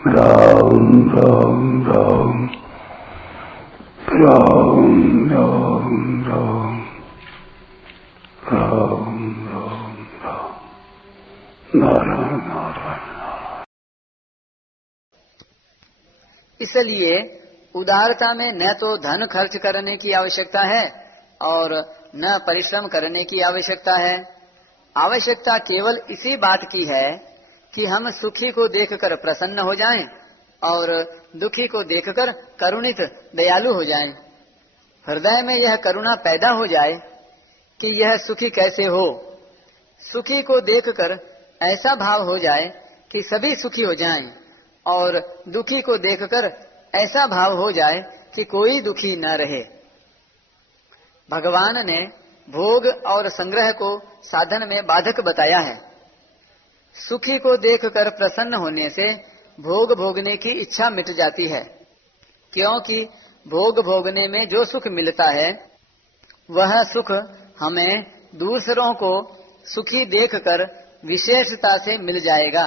राम राम राम राम राम राम राम राम राम नारायण नारायण। इसलिए उदारता में न तो धन खर्च करने की आवश्यकता है और न परिश्रम करने की आवश्यकता है। आवश्यकता केवल इसी बात की है कि हम सुखी को देखकर प्रसन्न हो जाएं और दुखी को देखकर करुणित दयालु हो जाएं। हृदय में यह करुणा पैदा हो जाए कि यह सुखी कैसे हो। सुखी को देखकर ऐसा भाव हो जाए कि सभी सुखी हो जाएं और दुखी को देखकर ऐसा भाव हो जाए कि कोई दुखी न रहे। भगवान ने भोग और संग्रह को साधन में बाधक बताया है। सुखी को देखकर प्रसन्न होने से भोग भोगने की इच्छा मिट जाती है, क्योंकि भोग भोगने में जो सुख मिलता है वह सुख हमें दूसरों को सुखी देखकर विशेषता से मिल जाएगा,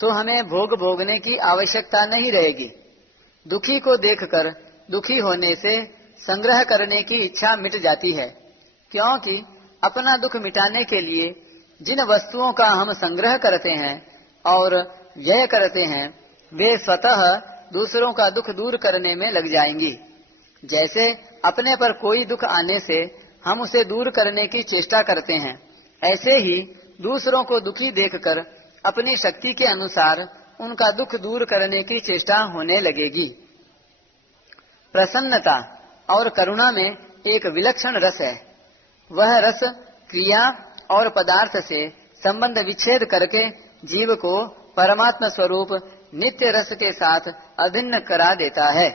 तो हमें भोग भोगने की आवश्यकता नहीं रहेगी। दुखी को देखकर दुखी होने से संग्रह करने की इच्छा मिट जाती है, क्योंकि अपना दुख मिटाने के लिए जिन वस्तुओं का हम संग्रह करते हैं और व्यय करते हैं वे स्वतः दूसरों का दुख दूर करने में लग जाएंगी। जैसे अपने पर कोई दुख आने से हम उसे दूर करने की चेष्टा करते हैं, ऐसे ही दूसरों को दुखी देखकर अपनी शक्ति के अनुसार उनका दुख दूर करने की चेष्टा होने लगेगी। प्रसन्नता और करुणा में एक विलक्षण रस है। वह रस क्रिया और पदार्थ से संबंध विच्छेद करके जीव को परमात्मा स्वरूप नित्य रस के साथ अभिन्न करा देता है।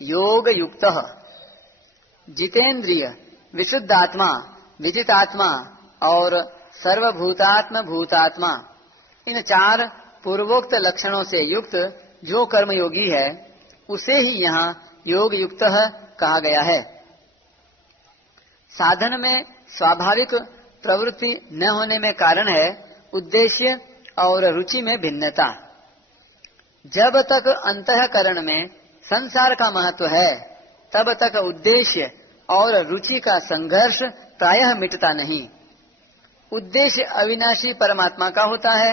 योग युक्त जितेंद्रिय विशुद्धात्मा विजितात्मा और सर्वभूतात्म भूतात्मा, इन चार पूर्वोक्त लक्षणों से युक्त जो कर्मयोगी है उसे ही यहाँ योग युक्त कहा गया है। साधन में स्वाभाविक प्रवृत्ति न होने में कारण है उद्देश्य और रुचि में भिन्नता। जब तक अंतःकरण में संसार का महत्व है तब तक उद्देश्य और रुचि का संघर्ष प्रायः मिटता नहीं। उद्देश्य अविनाशी परमात्मा का होता है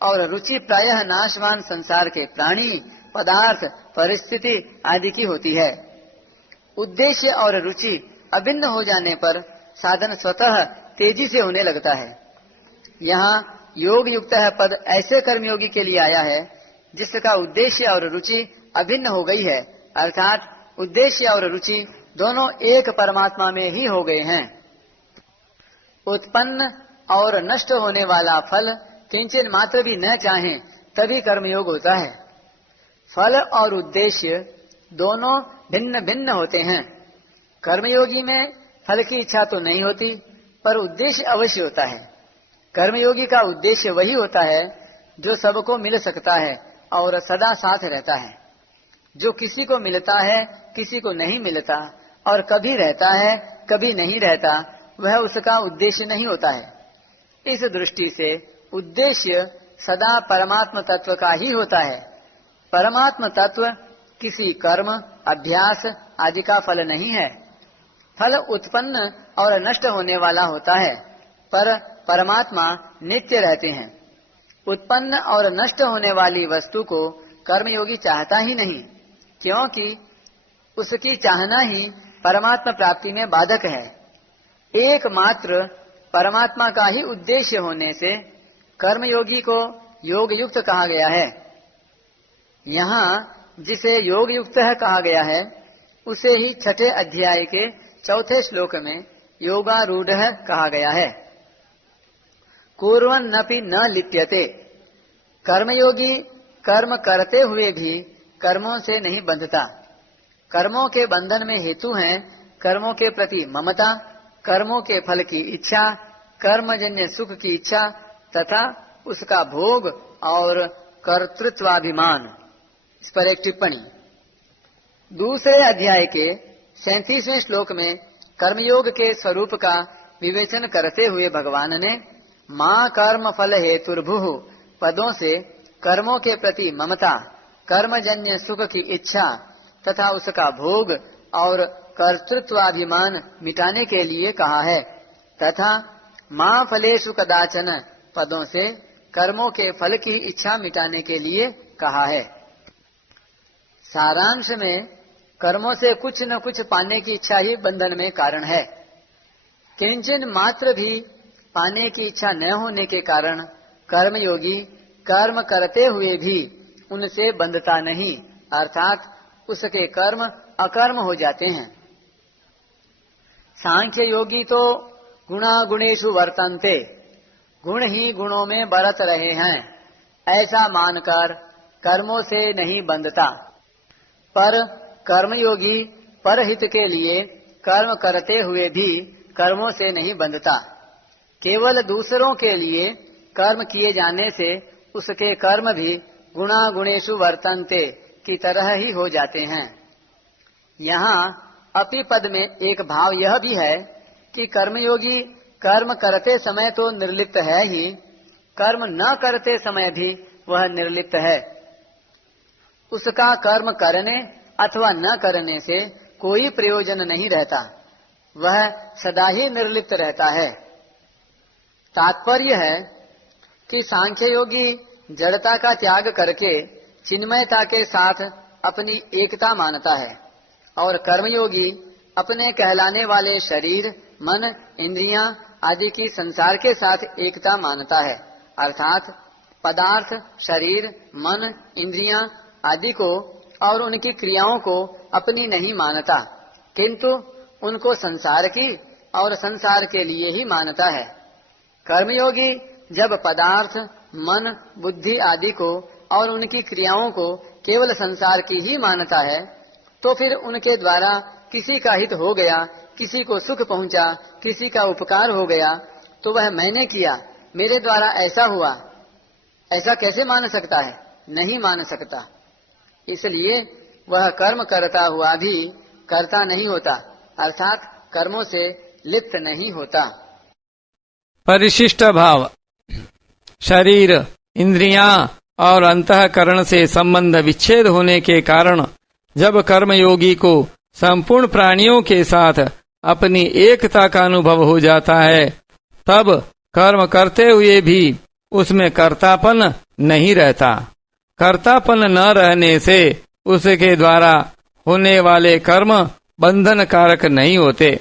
और रुचि प्रायः नाशवान संसार के प्राणी, पदार्थ, परिस्थिति आदि की होती है। उद्देश्य और रुचि अभिन्न हो जाने पर साधन स्वतः तेजी से होने लगता है। यहाँ योग युक्त पद ऐसे कर्मयोगी के लिए आया है जिसका उद्देश्य और रुचि अभिन्न हो गई है, अर्थात उद्देश्य और रुचि दोनों एक परमात्मा में ही हो गए हैं। उत्पन्न और नष्ट होने वाला फल किंचन मात्र भी न चाहे तभी कर्मयोग होता है। फल और उद्देश्य दोनों भिन्न भिन्न होते हैं। कर्मयोगी में फल की इच्छा तो नहीं होती, पर उद्देश्य अवश्य होता है। कर्मयोगी का उद्देश्य वही होता है जो सबको मिल सकता है और सदा साथ रहता है। जो किसी को मिलता है, किसी को नहीं मिलता और कभी रहता है, कभी नहीं रहता, वह उसका उद्देश्य नहीं होता है। इस दृष्टि से उद्देश्य सदा परमात्म तत्व का ही होता है। परमात्म तत्व किसी कर्म, अभ्यास आदि का फल नहीं है। फल उत्पन्न और नष्ट होने वाला होता है, पर परमात्मा नित्य रहते हैं। उत्पन्न और नष्ट होने वाली वस्तु को कर्मयोगी चाहता ही नहीं, क्योंकि उसकी चाहना ही परमात्मा प्राप्ति में बाधक है। एकमात्र परमात्मा का ही उद्देश्य होने से कर्मयोगी को योग युक्त कहा गया है। यहाँ जिसे योग युक्त कहा गया है उसे ही छठे अध्याय के चौथे श्लोक में योगारूढ़ कहा गया है। कुर्वन्नपि न लिप्यते, कर्मयोगी कर्म करते हुए भी कर्मों से नहीं बंधता। कर्मों के बंधन में हेतु हैं कर्मों के प्रति ममता, कर्मों के फल की इच्छा, कर्मजन्य सुख की इच्छा तथा उसका भोग और कर्तृत्वाभिमान। इस पर एक टिप्पणी। दूसरे अध्याय के 37वें श्लोक में कर्मयोग के स्वरूप का विवेचन करते हुए भगवान ने मां कर्म फल हेतुर्भुः पदों से कर्मों के प्रति ममता, कर्मजन्य सुख की इच्छा तथा उसका भोग और कर्तृत्वाभिमान मिटाने के लिए कहा है, तथा मां फलेषु कदाचन पदों से कर्मों के फल की इच्छा मिटाने के लिए कहा है। सारांश में कर्मों से कुछ न कुछ पाने की इच्छा ही बंधन में कारण है। किंचन मात्र भी पाने की इच्छा न होने के कारण कर्मयोगी कर्म करते हुए भी उनसे बंधता नहीं, अर्थात उसके कर्म अकर्म हो जाते हैं। सांख्य योगी तो गुणा गुणेषु वर्तन्ते, गुण ही गुणों में बरत रहे हैं ऐसा मानकर कर्मों से नहीं बंधता, पर कर्मयोगी परहित के लिए कर्म करते हुए भी कर्मों से नहीं बंधता। केवल दूसरों के लिए कर्म किए जाने से उसके कर्म भी गुणा गुणेषु वर्तन्ते की तरह ही हो जाते हैं। यहाँ अपि पद में एक भाव यह भी है कि कर्मयोगी कर्म करते समय तो निर्लिप्त है ही, कर्म न करते समय भी वह निर्लिप्त है। उसका कर्म करने अथवा न करने से कोई प्रयोजन नहीं रहता, वह सदा ही निर्लिप्त रहता है। तात्पर्य है कि सांख्य योगी जड़ता का त्याग करके चिन्मयता के साथ अपनी एकता मानता है और कर्मयोगी अपने कहलाने वाले शरीर, मन, इंद्रियां आदि की संसार के साथ एकता मानता है, अर्थात पदार्थ, शरीर, मन, इंद्रियां आदि को और उनकी क्रियाओं को अपनी नहीं मानता, किंतु उनको संसार की और संसार के लिए ही मानता है। कर्मयोगी जब पदार्थ, मन, बुद्धि आदि को और उनकी क्रियाओं को केवल संसार की ही मानता है, तो फिर उनके द्वारा किसी का हित हो गया, किसी को सुख पहुंचा, किसी का उपकार हो गया, तो वह मैंने किया, मेरे द्वारा ऐसा हुआ, ऐसा कैसे मान सकता है? नहीं मान सकता। इसलिए वह कर्म करता हुआ भी कर्ता नहीं होता, अर्थात कर्मों से लिप्त नहीं होता। परिशिष्ट भाव। शरीर, इंद्रियां और अंतःकरण से संबंध विच्छेद होने के कारण जब कर्मयोगी को संपूर्ण प्राणियों के साथ अपनी एकता का अनुभव हो जाता है, तब कर्म करते हुए भी उसमें कर्तापन नहीं रहता। कर्तापन न रहने से उसके द्वारा होने वाले कर्म बंधन कारक नहीं होते।